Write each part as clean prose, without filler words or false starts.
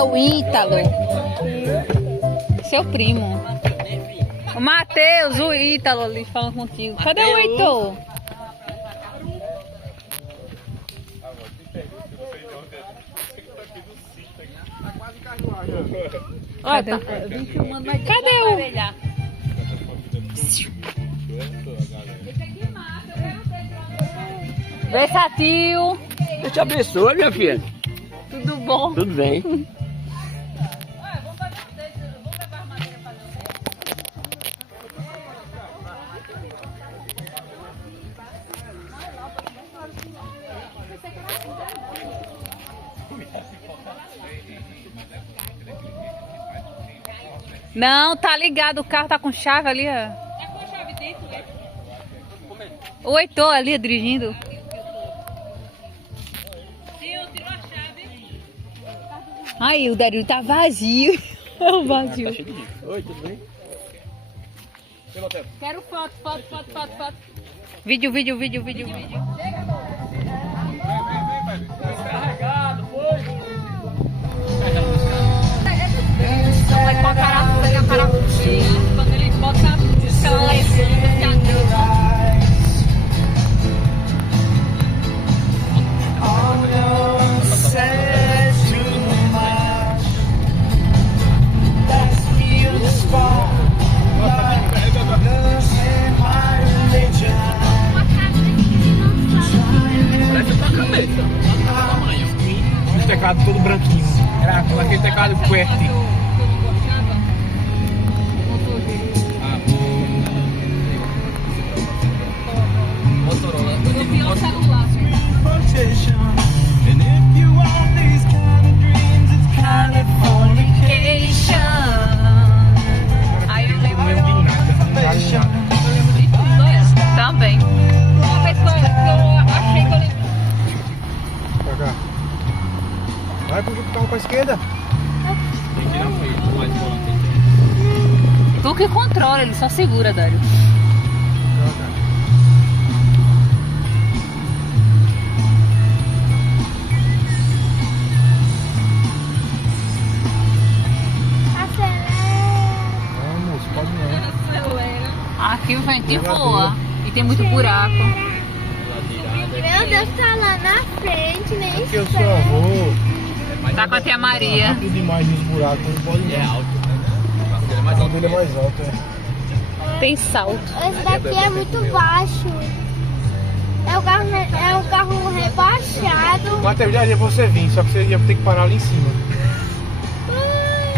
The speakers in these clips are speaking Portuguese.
É o Ítalo. Seu primo. O Matheus, o Ítalo ali falando contigo. Cadê o Heitor? Cadê o... Versátil. Deus te abençoe, minha filha. Tudo bom? Tudo bem. Não, tá ligado. O carro tá com chave ali, ó. É com a chave dentro, né? O Heitor ali dirigindo. Eu tiro a chave. Aí, o Dario tá vazio. É o vazio. Oi, tudo bem? Quero foto. Vídeo. Descarregado, foi. Vai com a carapuça. Quando ele bota aquela legenda, fica grande. Parece tua cabeça. Tamanho. Os teclados todo branquinho. Era aquele teclado QWERTY. Motorola. Aí eu lembro. Não lembro de nada. Também. Uma vez que eu achei que eu lembro. Pra cá. Vai pro carro pra esquerda. Tem que ir na frente, mais volante. Tu que controla, ele só segura, Dário. Vamos, pode não. Aqui o ventinho voa. E tem muito buraco. Meu Deus, tá lá na frente, nem Porque eu sou avô. Tá com a tia Maria. Rápido demais nos buracos, não pode É não. alto. Ele é O mais carro alto. dele é mais alto, é. Tem salto. Esse daqui é muito baixo. É um carro rebaixado. Matheus, já ia pra você vir, só que você ia ter que parar ali em cima.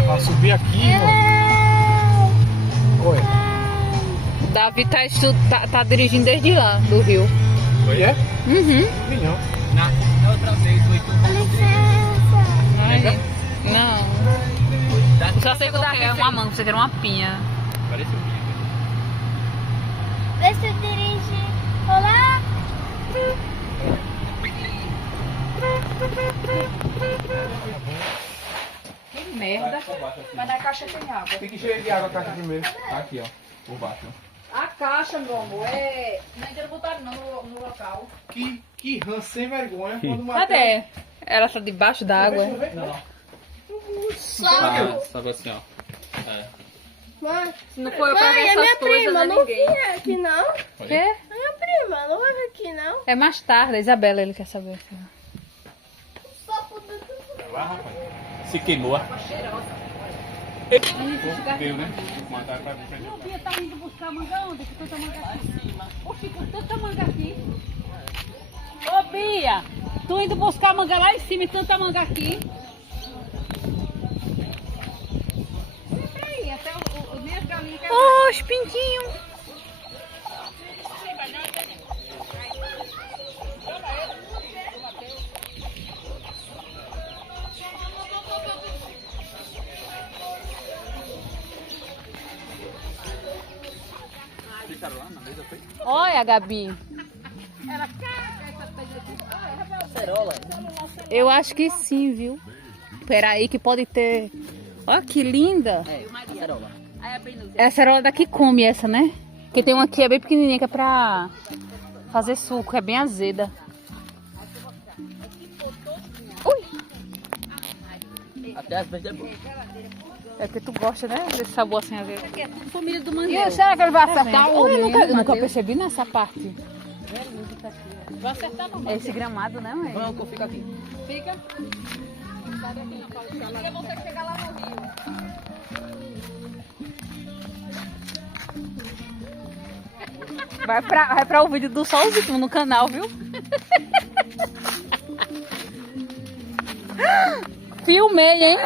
Pra subir aqui, mano. Oi. Davi tá dirigindo desde lá, do Rio. Oi, é? Uhum. Milhão. Na outra vez, o Heitor Com licença. Ai, não. Só sei qual é uma manga, você quer uma pinha. Parece um bico. Vê se eu dirige. Olá. Que merda. Mas na caixa tem água. Tem que encher de água a caixa primeiro. Tá aqui, ó. Por baixo. A caixa, meu amor, é... Não ainda não botaram não no local. Que rã sem vergonha. Quando o Matheus... Cadê? Ela tá debaixo da água. Deixa eu ver. Não. Só. Sabe assim, ó. É. Mãe, Se não for eu pra ver mãe, é essas minha coisas, prima. não é Não ninguém. vim aqui, não. Quê? É minha prima. Não vai vir aqui, não. É mais tarde, a Isabela, ele quer saber. Só por dentro. Lá, rapaz. Se queimou. Deu, né? Mandar pra frente. Bia tá indo buscar manga onde? Que tanta manga aqui. Oxi, com tanta manga aqui. Ô Bia, tu indo buscar manga lá em cima e tanta manga aqui. Sempre aí, até o minhas galinhas que Ô, os pintinhos. Ficaram lá na mesa, foi? Olha a Gabi. Acerola. Eu acho que sim, viu? Peraí que pode ter... Olha que linda. É, acerola. Essa era a daqui come essa, né? Porque tem uma aqui é bem pequenininha que é pra fazer suco, é bem azeda. Ui! Até às vezes é bom. É porque tu gosta, né? Desse sabor assim, às vezes. Família do E Mangueiro. será que ele vai acertar o Olha, menino? Eu nunca Mateus. percebi nessa parte. Vai acertar não. Esse gramado, né, mãe? Vamos que eu fico aqui. Fica. Porque você chegar lá no Rio. Vai pra o vídeo do Solzito no canal, viu? Filmei, hein?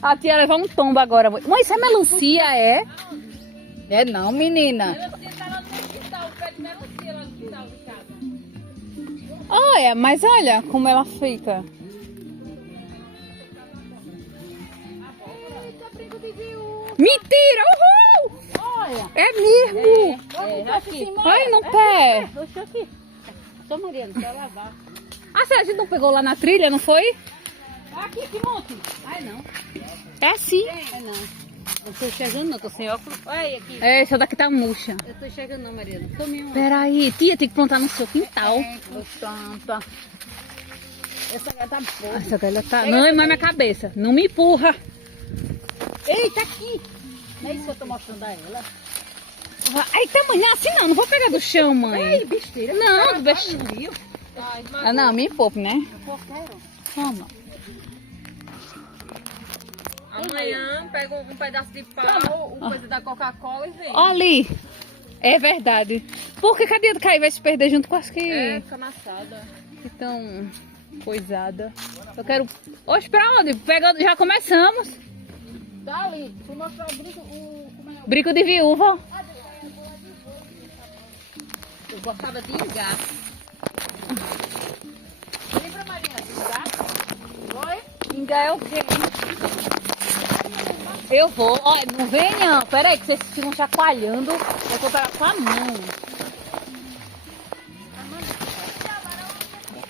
A tia levar um tombo agora. Mãe, isso é melancia, é? É não, menina. Melancia tá lá no quintal, o pé de melancia lá no quintal de casa. Olha, mas olha como ela fica. Mentira! Uhul! Olha. É mesmo! Aqui. Olha no pé! Deixa aqui. Só Mariana, deixa eu lavar. Ah, a gente não pegou lá na trilha, não foi? Aqui, que monte. Ai, não. É assim. É não. Não tô enxergando não, tô sem óculos. Olha aqui. É, essa daqui tá murcha. Eu tô enxergando não, Mariana. Tome um. Peraí, tia, tem que plantar no seu quintal. Planta. Essa galha tá boa. Essa galha tá... Não é mais minha cabeça. Não me empurra. Eita, aqui. Não é isso que eu tô mostrando a ela. Ai, tamanho, assim não vou pegar do chão, mãe. Ai, besteira. Não, do besteira. Ai, Ah, não, me poupe, né? Toma. Amanhã pega um pedaço de pau, uma coisa da Coca-Cola e vem. Olha ali. É verdade. Porque cadê a Caí vai se perder junto com as que fica amassada. estão coisadas. Eu quero... Oxe, pra onde? Pega... Já começamos. Tá ali. Vou mostrar o brinco, como é Brinco de viúva. Eu gostava de engar. Lembra, Marina, de engar? Oi? Engar é o quê? Eu vou. Olha, não venha. Pera aí, que vocês ficam chacoalhando. Eu vou pegar com a mão.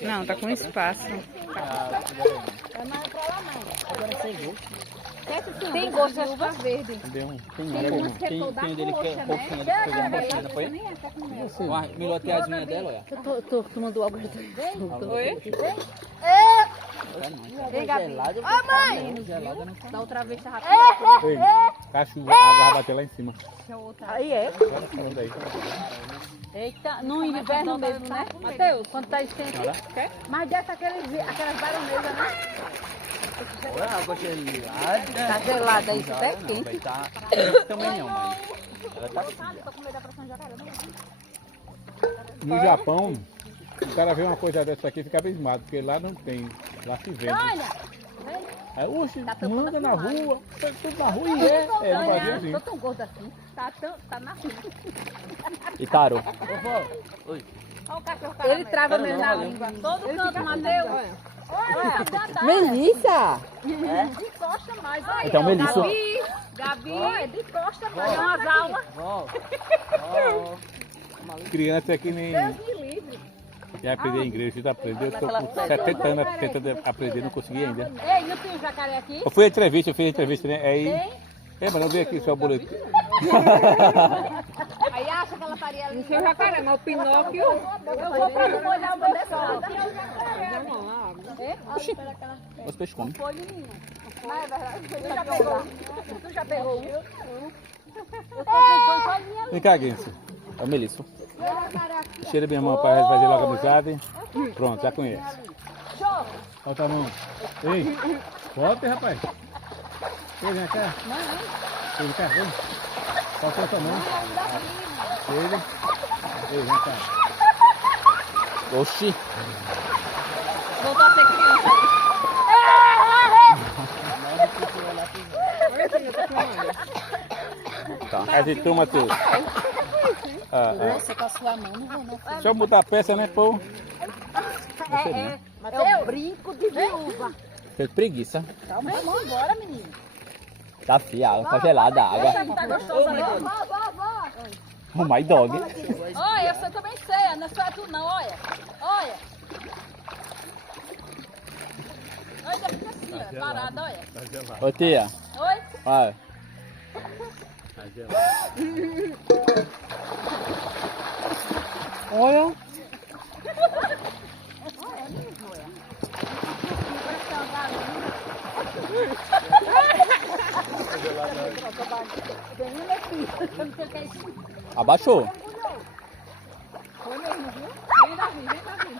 Não, tá com espaço. Tem gosto, acho que é verde. Tem um dele que é pouquinho, ele pegou uma rotina, foi? Uma miloteazinha dela, olha. Tu mandou algo. Oi? Vem, Gabi. Ô, mãe! Da outra vez tá rápido. Ei, cachorro, a água vai bater lá em cima. Aí é. Olha daí. Eita, no inverno mesmo, né? Mateus, quando tá esquente. Mas dessa aquelas baronesas, né? Olha a água gelada. Tá gelada isso, até quente. Tá também não, mãe. Ela tá assim. No Japão, o cara vê uma coisa dessa aqui e fica abismado, porque lá não tem. Lá se vende. Aí, oxe, manda na rua, tudo na rua e é. É, não fazia assim. Tô tão gorda assim. Tá na rua. E tarô. Oi. Ele trava mesmo na língua. Todo canto, Mateus. Olha, Melissa! encosta mais. Olha, Então, Melissa. Gabi, de costa mais. Dá umas aulas. Criança é que nem. Já aprender inglês, já aprendeu. Eu tô com 70 anos tentando aprender, não consegui ainda. Ei, não tem um jacaré aqui? Eu fiz entrevista, né? Aí. É, mas não veio aqui só o boletim. Aí acha que ela estaria ali. Não sei o jacaré, mas o Pinóquio. Eu vou pra não molhar o meu dessa. Os peixes comem. Não é verdade? Tu já pegou um? Eu tô sozinha. Vem cá, Guinso. É o Melissa. Cheira minha mão para fazer logo amizade. Pronto, já conhece. Solta a mão. Ei, solta, rapaz. Ei, vem cá. Ei, vem cá, vem. Solta a tua mão. Chega. Ei, vem cá. Oxi. Voltou a ser criança. Tá. Aí tu, Matheus. Você com a sua mão, não vou não. Só botar a peça, né, pô? É o brinco de viúva. Fez preguiça. Vamos embora, menino. Tá fria, a água tá gelada a água. Tá gostoso agora. Oh my dog. Olha, eu também sei, não é só tu não, olha. Olha. Olha, fica assim, ó, parada, olha. Ô tia. Oi? Vai. Olha. Abaixou. Foi mesmo, viu? Vem, Davi, vem, Davi.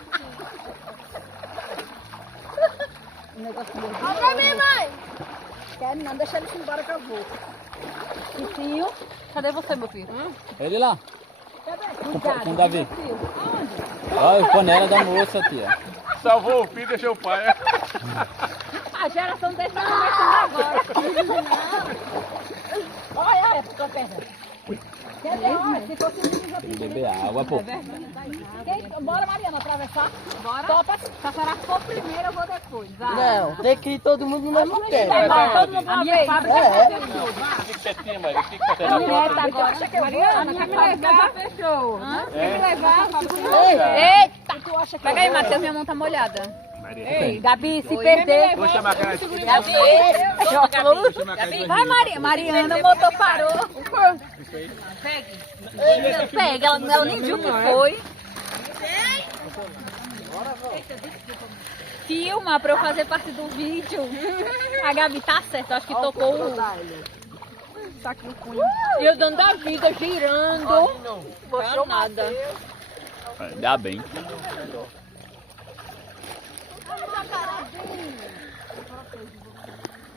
O negócio meu. Olha minha mãe. Quer não, deixa ele embora que eu vou. Titinho, cadê você, meu filho? Ele lá. Cuidado, Com o Davi. meu filho. Aonde? Olha a panela da moça, tia. Salvou o filho, deixou o pai. A geração desse tá começando agora. Olha, olha, ficou perdendo. Quer dizer, olha, se fosse menino já Tem que beber água, pô. Bora, Mariana, atravessar? Bora. Topa, se a senhora for primeiro, eu vou depois. Vai. Não, tem que ir todo mundo no mesmo tempo. Vai, todo mundo a minha fábrica já fechou. Fica quietinho, Maria. Fica A quietinho. neta agora. Mariana, a fábrica já fechou. Quer me levar? Eita. Tu acha que Pega aí, Matheus, minha mão tá molhada. Ei, Gabi, se perder. Vou chamar a cara de Gabi, vai, Mariana, o motor parou. Pega, ela nem viu o que foi. Filma pra eu fazer parte do vídeo. A Gabi tá certa, acho que tocou o... E eu dando a vida, girando. Mostrou nada. Ainda bem.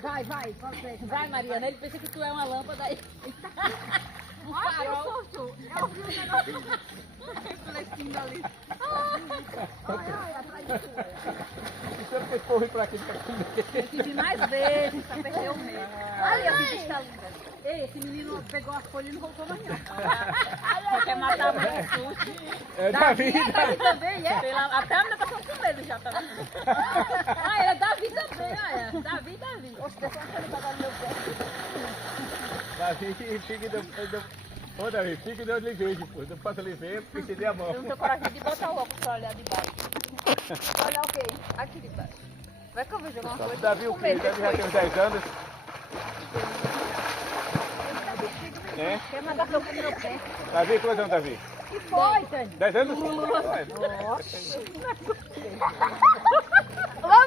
Vai, vai, Mariana. Ele pensa que tu é uma lâmpada aí. Um farol. Eu vi o negócio. Refletindo ali. Isso é porque corre pra aqui. Tem que vir mais vezes pra perder o medo. Olha, a bicha está linda. Ei, esse menino pegou a folha e não voltou mais não. Só quer matar a mulher susto. É Davi. Davi também, é? Até a menina tá com medo já, tá vendo? Ah, é Davi também, olha. Davi. Oxe, deixa eu pegar no meu pé. Davi, fica de... Ô, Davi, fica de onde ele vejo, pô. Não posso ele ver, porque você deu a mão. Eu não tenho coragem de botar o óculos pra olhar de baixo. Olha o quê? Aqui de baixo. Vai que eu vejo alguma coisa. Davi o quê? Davi já tem uns 10 anos. É? Quer mandar seu meu pé? Davi, quantos anos, Davi? Que foi, Tânia? 10 anos? Vamos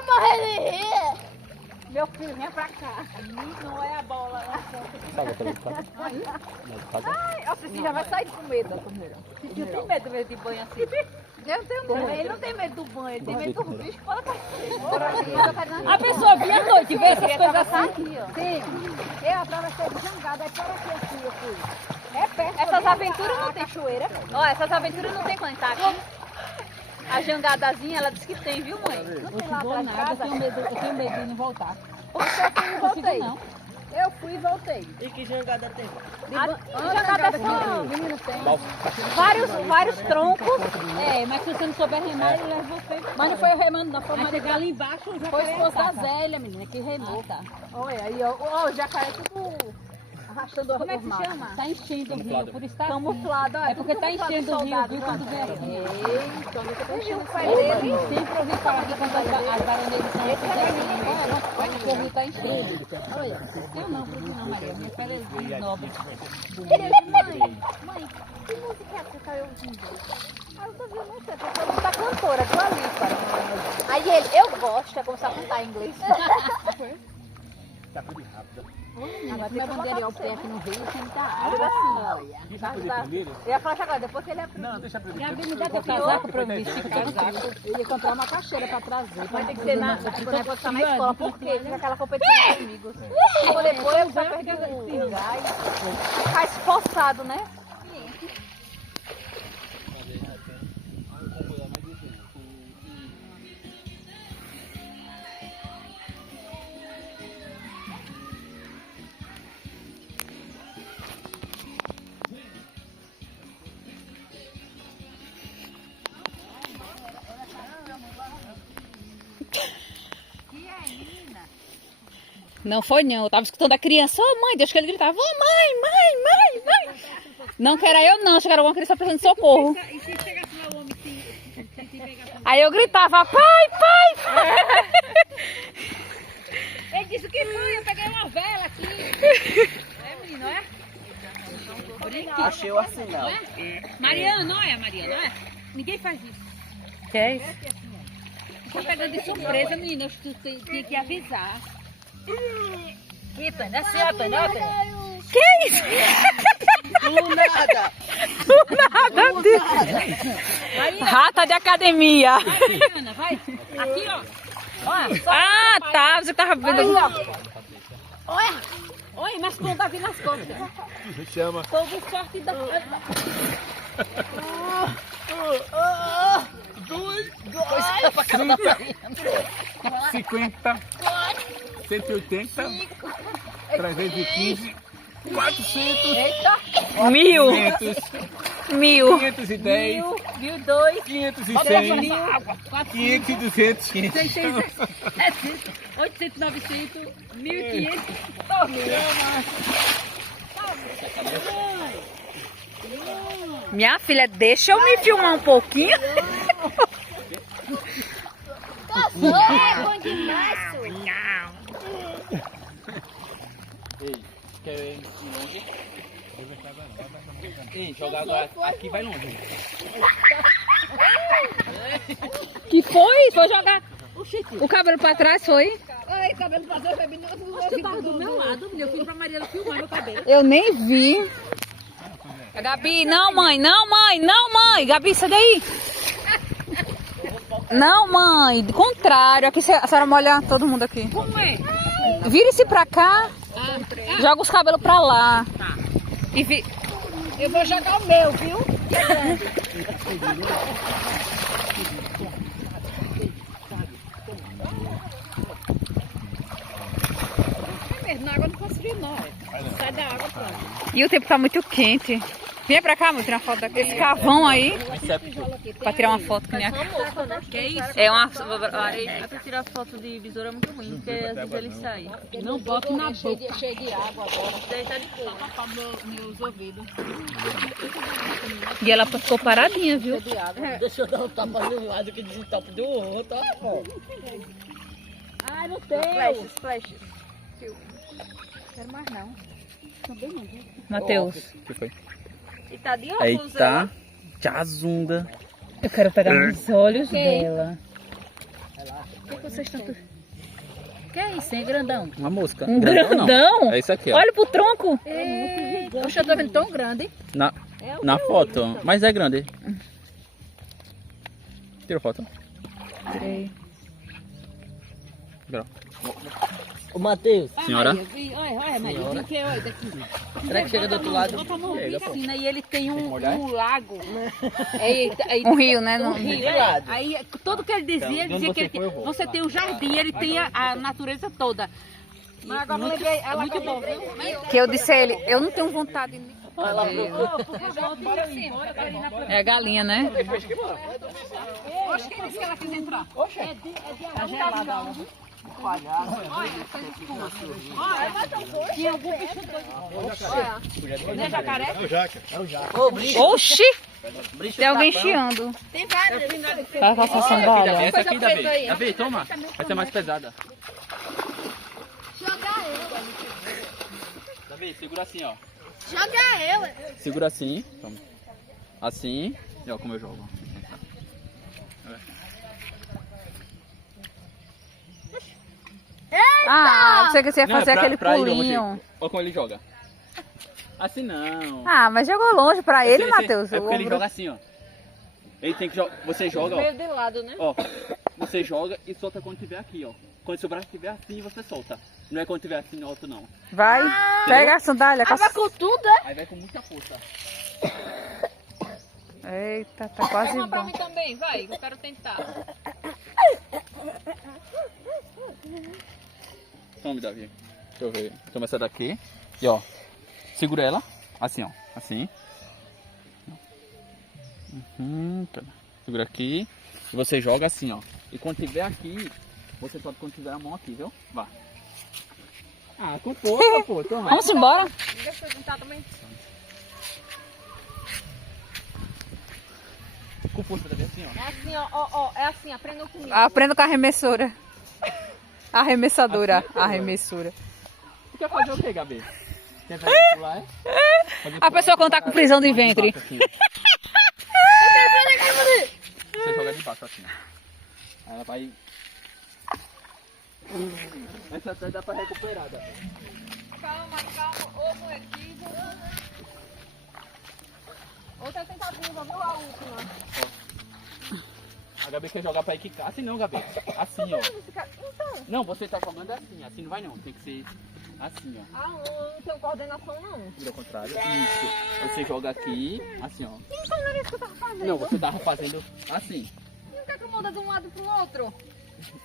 morrer de rir. Meu filho, vem pra cá. Não é a bola. Sabe aquela casa? Ai, a Cici já vai sair com medo dessa mulher. Cici tem medo mesmo de banho assim. Eu não tenho medo. Ele não tem medo do banho, ele tem medo do bicho que pode aparecer. A pessoa via à noite, vê essas coisas assim. Sim. Eu atravessei de jangada, aí para aqui assim eu fui. É perto. Essas aventuras não tem chueira. Ó, essas aventuras não tem quando tá aqui. A jangadazinha, ela disse que tem, viu, mãe? Não tem lá atrás de casa. Eu tenho medo de não voltar. Porque eu fui e voltei. Não. Eu fui e voltei. E que jangada tem? Jangada é só Menino tem. vários troncos. É, mas se você não souber remar, ele leva você. Mas não foi eu remando, não. Foi o chegar ali embaixo, já foi esposa da Zélia, menina, que remou. Tá. Olha, aí, ó, o jacaré tudo arrastando Como é que se mar. chama? Tá enchendo o rio, por isso tá Camuflado, ó. É porque tá enchendo o rio, viu, quando vem aqui. Então, Você viu o o pai pai dele? dele? Sempre ouvi falar que quando as baroneiras estão aqui, olha, o rio tá enchendo. Olha, eu não, porque não, Maria, minha pele é nobre. Mãe, que música é que você tá ouvindo? Ah, eu tô vendo, não sei, porque eu sou da cantora, do Alipa. Aí ele, eu gosto, é começar a cantar em inglês. Tá tudo rápido. Agora tem que bandeira o pé aqui no rio, sem tá água assim, olha. Deixa eu aprender primeiro. Eu ia falar que agora, depois que ele aprende. Não, deixa eu aprender. Gabi, me dá teu casaco pra eu vestir casaco. Ele ia comprar uma caixeira pra trazer. Mas tem que ser na, quando eu vou estar na escola, porque fica aquela competição comigo. E depois eu já perdi o gás. Ficar esforçado, né? Não foi não, eu tava escutando a criança, ô mãe, Deus que ele gritava, ô mãe. Não que era eu não, acho que era alguma criança precisando de socorro. Aí eu gritava, pai. Ele disse o que foi, eu peguei uma vela aqui. É, menino, é? Achei o arsenal. Mariana, olha Mariana, olha. Ninguém faz isso. Que é isso? Tô pegando de surpresa, menina, eu tinha que avisar. Aqui, Tânia. Assim, ó, Tânia. Ó, Tânia. Que isso? Do nada. Rata de academia. Ana, vai. Aqui, ó. Olha, só Ah, tá. Você tava vendo. olha. Olha, mas quando tá vindo nas costas. Chama. Fogo forte da... 50, 180, 315, 400, 1000. 500, 1000. 510, 1002, 500 e 100, 400, 500 e 200, 600, 700, 800, 900, 1500. Minha filha, deixa eu me filmar um pouquinho. É bom demais, Sui. Ei, quer ir longe? Ei, jogar agora aqui vai longe. Que foi? Foi jogar o cabelo pra trás, foi? Ai, cabelo pra trás, bebendo. Você tava do meu lado, eu fui pra Mariela filmar meu cabelo. Eu nem vi. Gabi, não, mãe, não, mãe, não, mãe. Gabi, sai daí. Não, mãe, do contrário. Aqui a senhora molha todo mundo aqui. Como é? Vire-se pra cá. Joga os cabelos pra lá. E Eu vou jogar o meu, viu? É mesmo, na água não posso vir, não. Sai da água, pronto. E o tempo tá muito quente. Vem pra cá, vou tirar uma foto daqui. Esse cavão aí. Pra tirar uma foto com minha cara. Que é isso? É uma É pra tirar foto de besoura é muito ruim, porque às vezes ele sai. Não bota na boca. Cheio de água agora. Daí tá de boa. Meus ouvidos. E ela ficou paradinha, viu? Deixa eu dar um tapa no lado que desentope do outro, ó. Ai, não tem. Flashes. Quero mais não. Matheus. O que foi? E tá de óculos, Eita, Tchazunda. Eu quero pegar nos olhos dela. Por que vocês estão... Que é isso, hein, grandão? Uma mosca. Um Grandão, não. grandão? É isso aqui, ó. Olha pro tronco. Poxa, eu tô vendo tão grande. Na foto, mas é grande. Tira foto. Tirei. Grau. Ô, Matheus, Senhora? Olha, Maria, olha que olha daqui. será que chega do outro lado? Bota a mão na piscina e ele tem um lago. Aí, Um rio, né? um Não. rio, aí tudo que ele dizia, ele dizia que ele tem, você tem um jardim, ele tem a natureza toda. Mas agora eu lembrei, ela Muito bom, viu? Que eu disse a ele, eu não tenho vontade de me É a galinha, né? Oxe, quem disse que ela quis entrar? Tá gelada. Tinha algum bicho doido. Não é jacaré? Ô, bicho. Oxi! Tem alguém chiando. Tem várias. Vai passar sandália. Essa aqui, Davi. Davi, toma. Essa é mais pesada. Joga ela. Davi, segura assim, ó. Joga ela. Segura assim. Toma. Assim. E ó como eu jogo. Ah, você que você ia Não, é fazer aquele pra ir longe. pulinho. Olha como ele joga. Assim não. Ah, mas jogou longe pra ele, Sei. Matheus. É o porque ele ombro. joga assim, ó. Ele tem que jogar. Você joga, ó. Meio de lado, né? Ó. Você joga e solta quando tiver aqui, ó. Quando seu braço estiver assim, você solta. Não é quando tiver assim alto, não. Vai, pega a sandália. Ah, vai com tudo, é? Aí vai com muita força. Eita, tá quase Uma pra bom. mim também, vai, eu quero tentar. Tome, Davi. Deixa eu ver. Toma essa daqui. E ó. Segura ela. Assim, ó. Assim. Tá. Segura aqui. E você joga assim, ó. E quando tiver aqui, você solta quando tiver a mão aqui, viu? Vá. Ah, com força, pô. Toma. Vamos embora. Deixa eu tentar também. Com força, Davi, assim, ó. É assim, ó, é assim, aprendam comigo. Aprenda com a arremessora. Arremessadora. Arremessora. Tu quer fazer o que, Gabi? Quer fazer pular, é? A pessoa quando tá com prisão de ventre. Assim, você joga de baixo assim, ó. Aí ela vai... Essa até dá pra recuperar, dá. Calma, ô molequinho. Outra tentativa, viu? A última. A Gabi quer jogar pra Ikika. Assim não, Gabi. Assim, ó. Então. Não, você tá jogando assim. Assim não vai não. Tem que ser assim, ó. Ah, não tenho coordenação, não. Vira ao contrário. Isso. Você joga aqui, assim, ó. Então não era isso que eu tava fazendo. Não, você tava fazendo assim. E o que é que muda de um lado pro outro?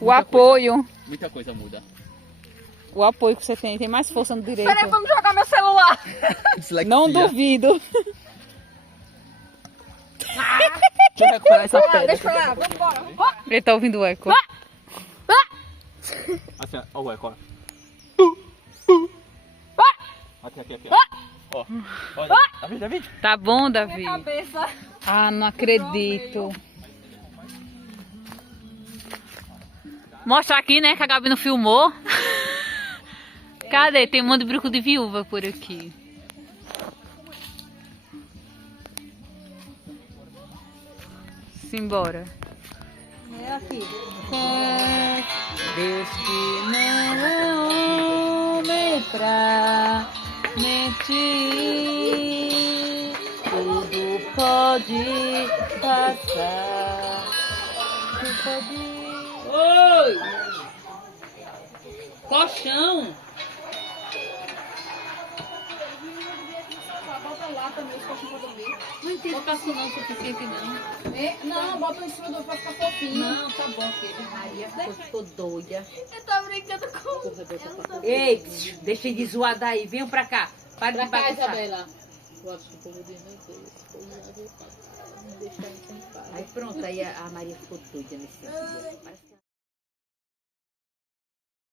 O apoio. Muita coisa muda. O apoio que você tem mais força no direito. Peraí, vamos jogar meu celular. Não duvido. Deixa eu recuperar essa pedra. Deixa eu lá, vamos embora. Ele tá ouvindo o eco. Assim, ó o eco, ó. Aqui, ó. Ó, Davi. Tá bom, Davi? Cabeça. Ah, não acredito. Mostra aqui, né, que a Gabi não filmou. Cadê? Tem um monte de bruco de viúva por aqui. Simbora. É aqui. Deus que não é homem pra mentir, tudo pode passar. Tudo pode... Oi! Colchão! Bota lá também, os cachorros pra dormir. Não tem espaço não suficiente não. Não, bota em cima do pra ficar fofinho. Não, tá bom, filho. Maria ficou doida. Eu tô brincando com... Ei, deixa de zoar daí. Venham pra cá. Para de bagunçar. Isabela. Eu acho que o povo diz, meu Deus, deixar isso em paz. Aí pronto, aí a Maria ficou doida nesse dia. Parece que